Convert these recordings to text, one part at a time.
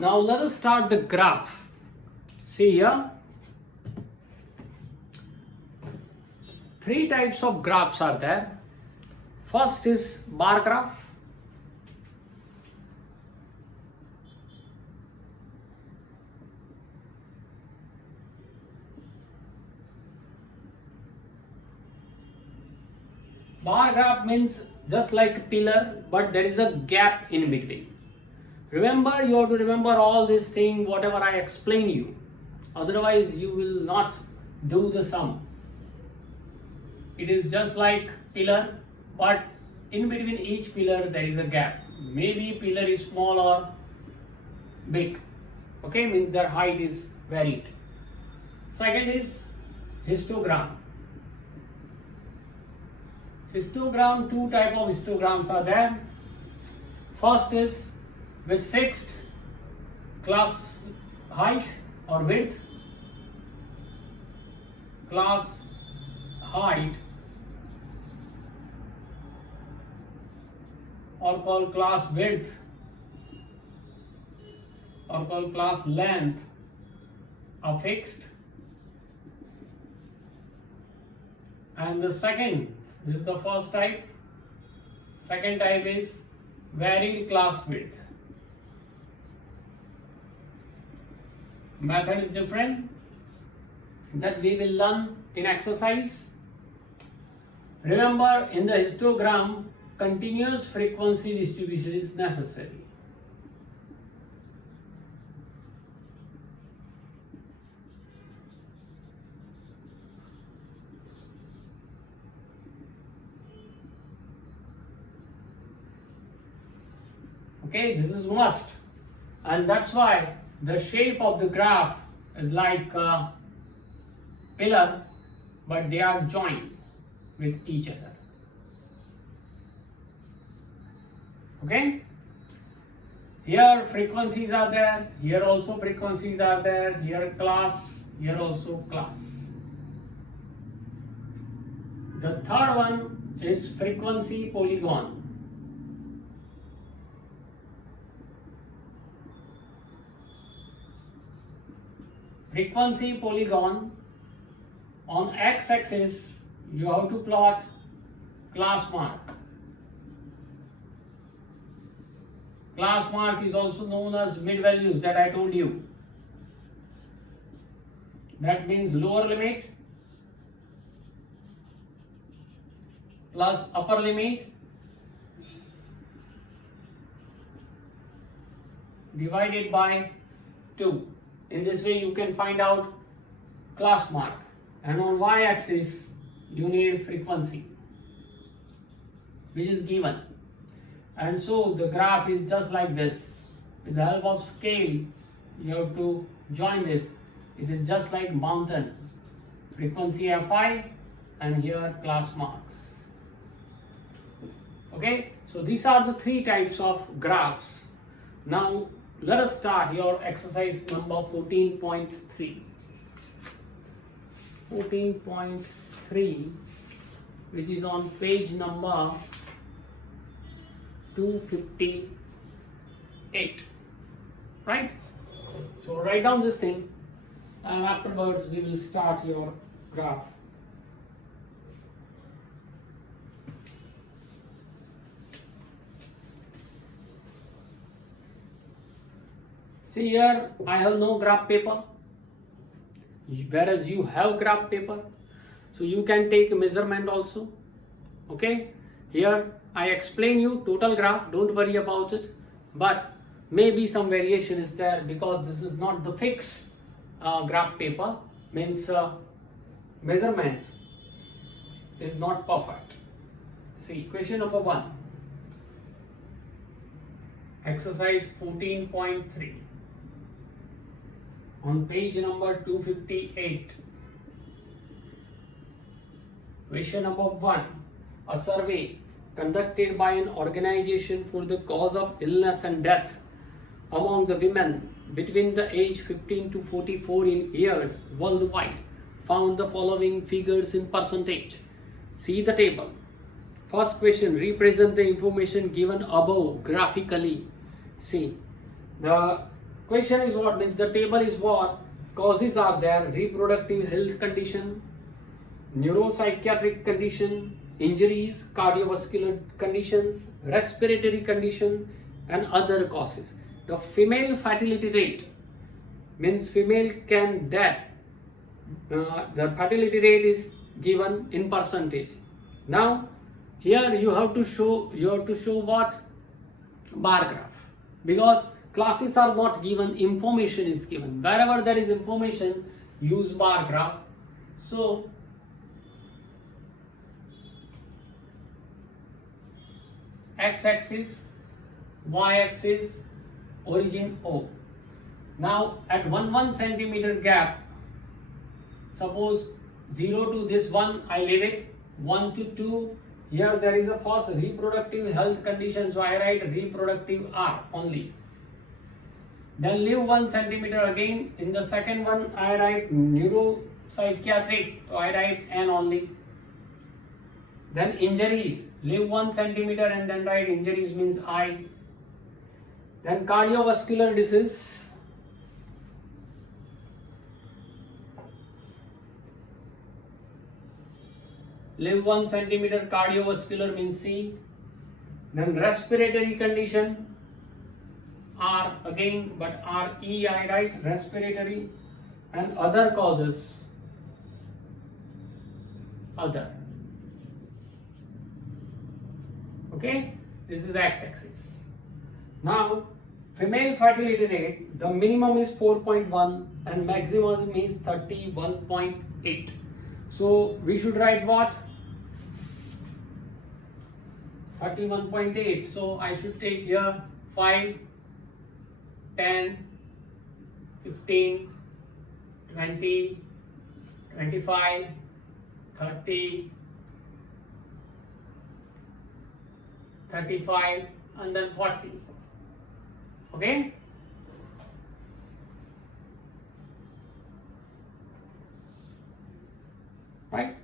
Now let us start the graph. See here, three types of graphs are there. First is bar graph. Bar graph means just like a pillar, but there is a gap in between. Remember, you have to remember all these things, whatever I explain you. Otherwise, you will not do the sum. It is just like pillar, but in between each pillar there is a gap. Maybe pillar is small or big. Okay, means their height is varied. Second is histogram. Histogram, two type of histograms are there. First is with fixed class height or width. Class height or called class width or called class length are fixed. And the second, this is the first type. Second type is varied class width. Method is different that we will learn in exercise. Remember, in the histogram, continuous frequency distribution is necessary. Okay, this is must, and that's why the shape of the graph is like a pillar, but they are joined with each other. Okay, here frequencies are there, here also frequencies are there, here class, here also class. The third one is frequency polygon. Frequency polygon, on x-axis you have to plot class mark. Class mark is also known as mid values that I told you. That means lower limit plus upper limit divided by 2. In this way you can find out class mark, and on y-axis you need frequency, which is given. And so the graph is just like this. With the help of scale you have to join this. It is just like mountain. Frequency Fi and here class marks. Okay, so these are the three types of graphs. Now let us start your exercise number 14.3. 14.3, which is on page number 258. Right? So write down this thing, and afterwards we will start your graph. See here, I have no graph paper, whereas you have graph paper, so you can take measurement also. Okay, here I explain you total graph, don't worry about it, but maybe some variation is there because this is not the fixed graph paper, means measurement is not perfect. See, question number 1, exercise 14.3. on page number 258. Question number 1. A survey conducted by an organization for the cause of illness and death among the women between the age 15 to 44 in years worldwide found the following figures in percentage. See the table. First question, represent the information given above graphically. See, the question is what means the table is what causes are there: reproductive health condition, neuropsychiatric condition, injuries, cardiovascular conditions, respiratory condition, and other causes. The female fertility rate means female can death. The fertility rate is given in percentage. Now here you have to show what bar graph, because classes are not given, information is given. Wherever there is information, use bar graph. So x-axis, y-axis, origin O. Now at 1 centimeter gap, suppose 0 to this 1 I leave it, 1 to 2, here there is a first reproductive health condition, so I write reproductive R only. Then leave 1 centimeter again, in the second one I write neuropsychiatric, so I write N only. Then injuries, leave 1 centimeter and then write injuries means I. Then cardiovascular disease, leave 1 centimeter, cardiovascular means C. Then respiratory condition, R again, but RE I write respiratory. And other causes, other. Okay, this is x-axis. Now female fertility rate, the minimum is 4.1 and maximum is 31.8. So we should write what? 31.8. So I should take here 5, 10, 15, 20, 25, 30, 35 and then 40. Okay? Right?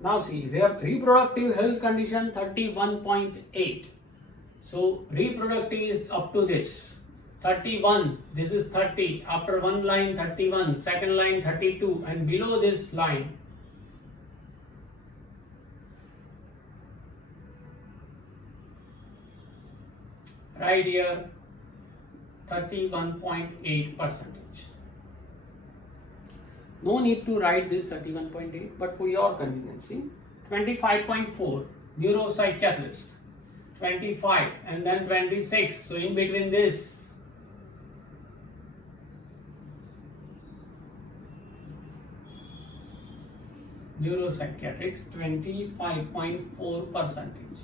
Now see, reproductive health condition 31.8. So reproductive is up to this. 31, this is 30, after one line 31, second line 32, and below this line right here 31.8 percentage. No need to write this 31.8, but for your convenience, 25.4 neuropsychiatrist, 25 and then 26, so in between this neuropsychiatrics 25.4 percentage.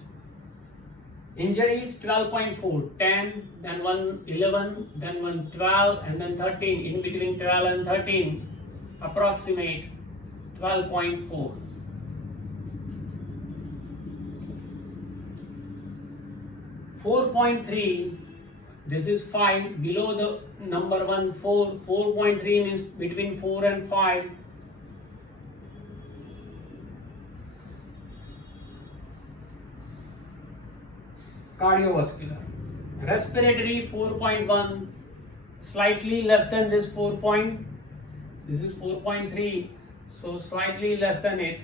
Injuries 12.4, 10, then 1 11, then 1 12, and then 13. In between 12 and 13, approximate 12.4. .3, this is 5, below the number 1, 4. 4.3 means between 4 and 5. Cardiovascular. Respiratory 4.1, slightly less than this 4 point. This is 4.3, so slightly less than it.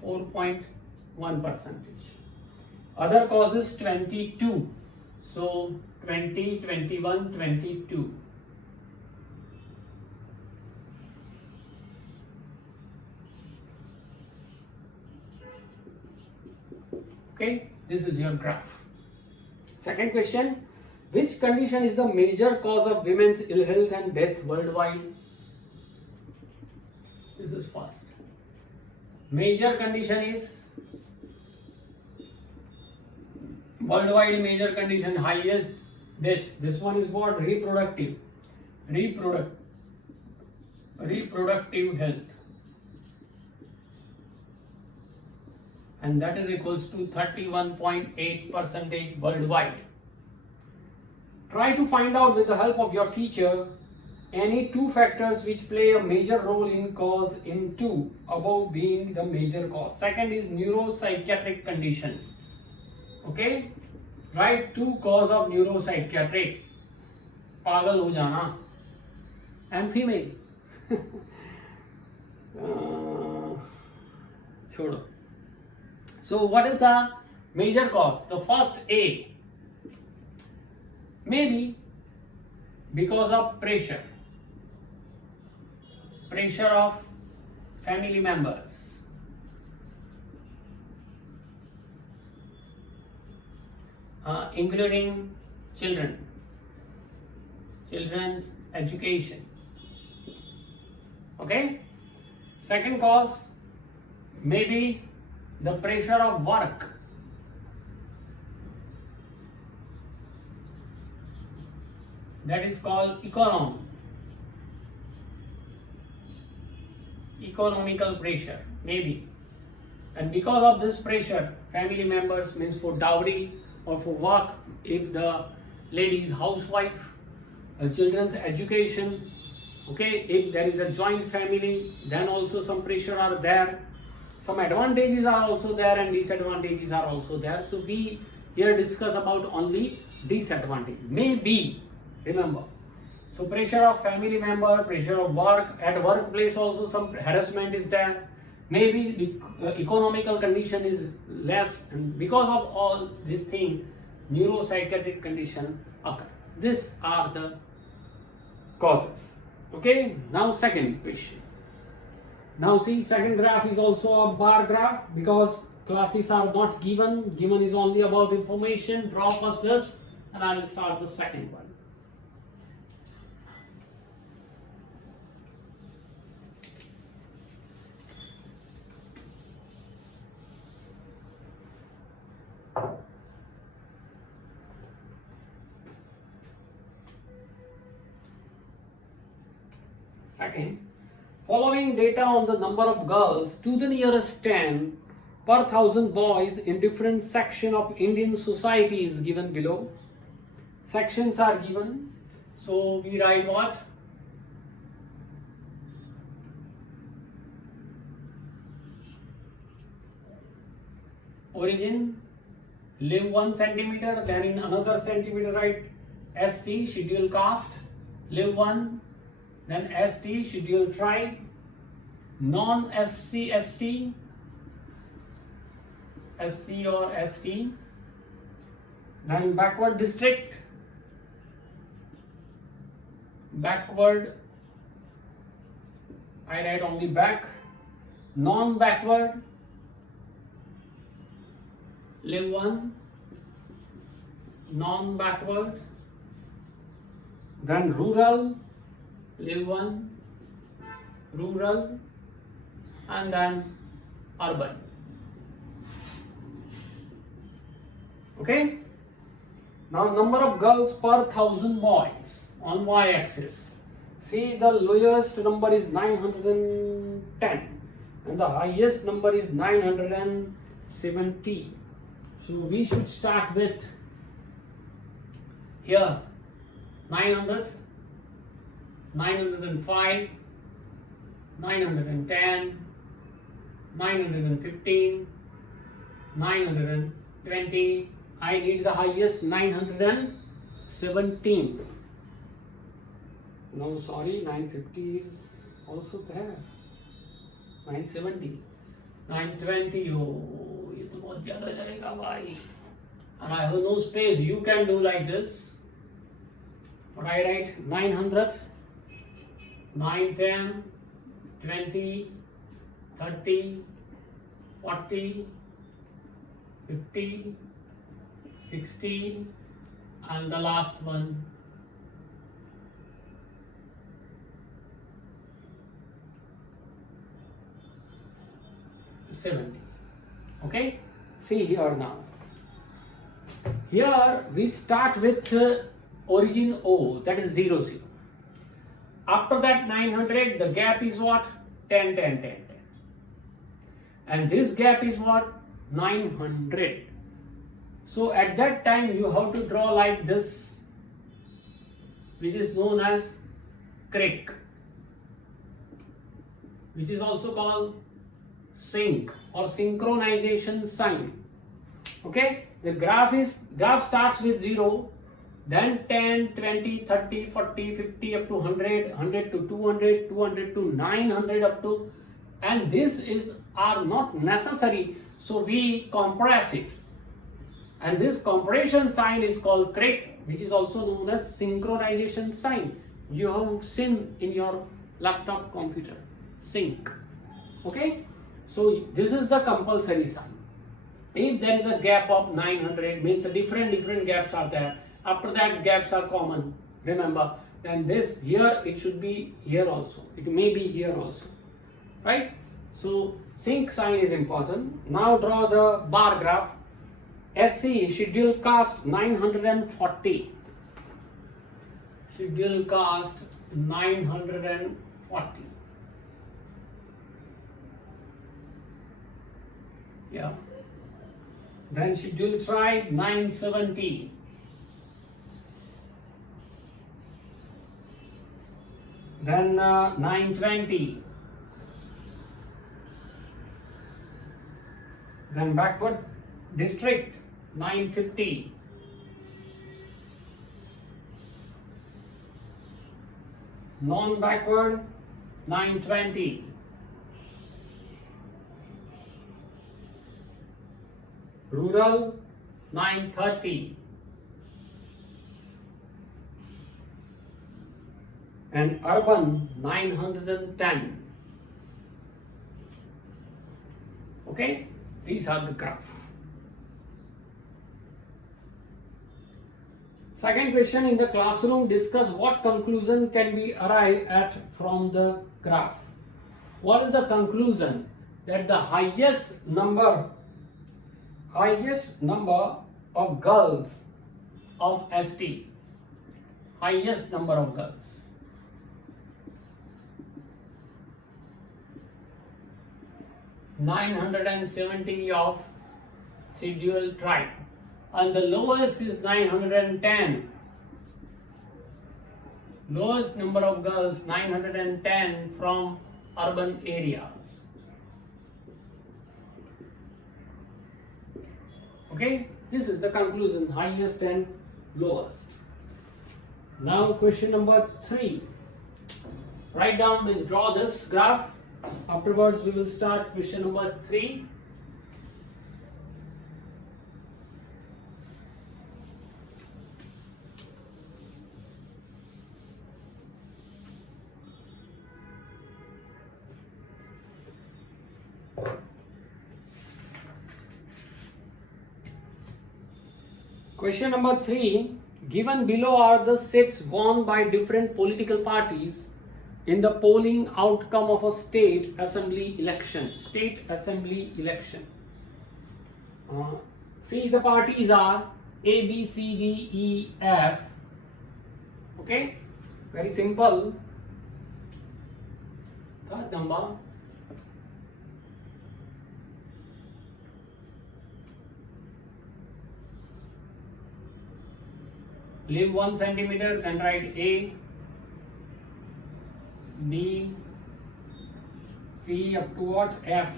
4.1 percentage. Other causes 22. So 20, 21, 22. Okay, this is your graph. Second question, which condition is the major cause of women's ill health and death worldwide? This is first. Major condition is worldwide major condition, highest this one is what? Reproductive health, and that is equals to 31.8 percentage worldwide. Try to find out with the help of your teacher any two factors which play a major role in cause in two above being the major cause. Second is neuropsychiatric condition. Okay, Right, 2 cause of neuropsychiatric पागल हो जाना and female. छोड़ो. So what is the major cause? The first A, maybe because of pressure of family members, including children's education. Okay. Second cause, maybe the pressure of work. That is called economical pressure, maybe. And because of this pressure, family members, means for dowry or for work, if the lady is housewife, children's education, okay, if there is a joint family, then also some pressure are there. Some advantages are also there and disadvantages are also there. So we here discuss about only disadvantage. Maybe, remember. So pressure of family member, pressure of work, at workplace also some harassment is there. Maybe the economical condition is less, and because of all this thing, neuropsychiatric condition occur. These are the causes. Okay, now second question. Now see, second graph is also a bar graph because classes are not given. Given is only about information. Draw first this and I will start the second one. Second, following data on the number of girls to the nearest 10 per 1000 boys in different section of Indian society is given below. Sections are given. So we write what? Origin, live 1 centimeter, then in another centimeter write SC, schedule caste, live 1. Then ST, scheduled tribe, non-SC, ST, SC or ST, then backward district, backward, I write only back, non-backward, live 1, non-backward, then rural, live 1, rural, and then urban. Okay. Now number of girls per 1000 boys on y-axis. See, the lowest number is 910 and the highest number is 970. So we should start with here 900. 905, 910, 915, 920. I need the highest 917. No, sorry, 950 is also there. 970, 920. Oh, ये तो बहुत ज़्यादा जाएगा भाई. And I have no space. You can do like this. But I write 900. 9, 10, 20, 30, 40, 50, 60, and the last one 70. Okay, see here now. Here we start with origin O, that is 0, 0. After that 900, the gap is what? 10, 10, 10, 10. And this gap is what? 900. So at that time you have to draw like this, which is known as crick, which is also called sync or synchronization sign. Okay. The graph starts with 0, then 10, 20, 30, 40, 50 up to 100, 100 to 200, 200 to 900 up to, and this is are not necessary, so we compress it. And this compression sign is called crick, which is also known as synchronization sign. You have seen in your laptop computer, sync. Okay, so this is the compulsory sign. If there is a gap of 900, means different gaps are there. After that, gaps are common. Remember, then this here, it should be here also. It may be here also, right? So sync sign is important. Now draw the bar graph. SC, schedule cast 940. Schedule cast 940. Yeah. Then schedule tribe 970. Then 920. Then backward district 950. Non-backward 920. Rural 930. And urban 910. Okay, these are the graph. Second question in the classroom, discuss what conclusion can be arrived at from the graph. What is the conclusion? That the highest number of girls of ST, highest number of girls, (970) of scheduled tribe, and the lowest is 910. Lowest number of girls 910 from urban areas. Okay, this is the conclusion, highest and lowest. Now question number 3. Write down, means draw this graph. Afterwards we will start question number 3. Question number 3. Given below are the seats won by different political parties in the polling outcome of a state assembly election. State assembly election. See, the parties are A, B, C, D, E, F. Okay, very simple. Third number. Leave 1 centimeter, then write A, B, C up to what? F,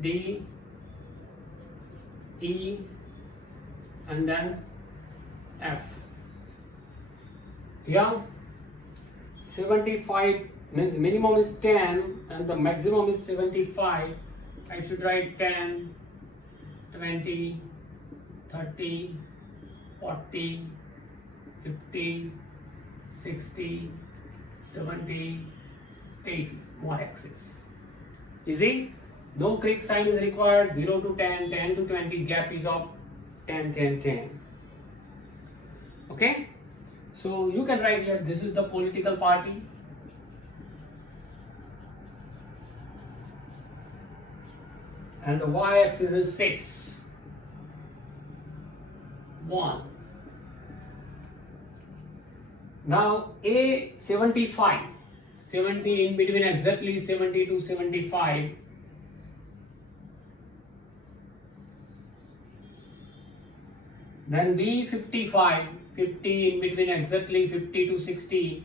D, E, and then F. Here 75 means minimum is 10 and the maximum is 75. I should write 10, 20, 30, 40, 50, 60, 70, 80, y-axis. Easy? No crick sign is required. 0 to 10, 10 to 20, gap is of 10, 10, 10. Okay? So you can write here, this is the political party. And the y-axis is 6. 1. Now A 75, 70 in between, exactly 70 to 75. Then B 55, 50 in between, exactly 50 to 60.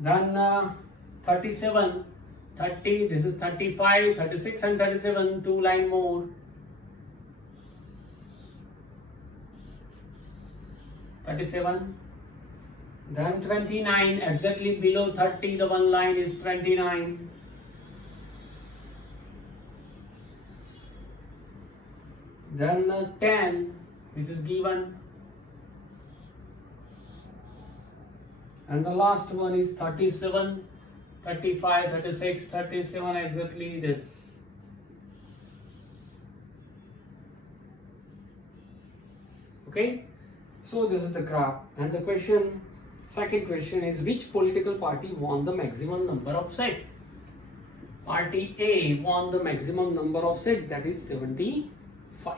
Then 37, 30, this is 35, 36 and 37, 2 line more. 37, then 29, exactly below 30, the one line is 29. Then 10, which is given. And the last one is 37, 35, 36, 37, exactly this. Okay, so this is the graph. And the question, second question is, which political party won the maximum number of seats? Party A won the maximum number of seats, that is 75.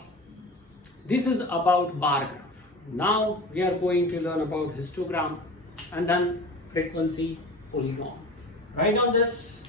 This is about bar graph. Now we are going to learn about histogram and then frequency polygon. Write on this.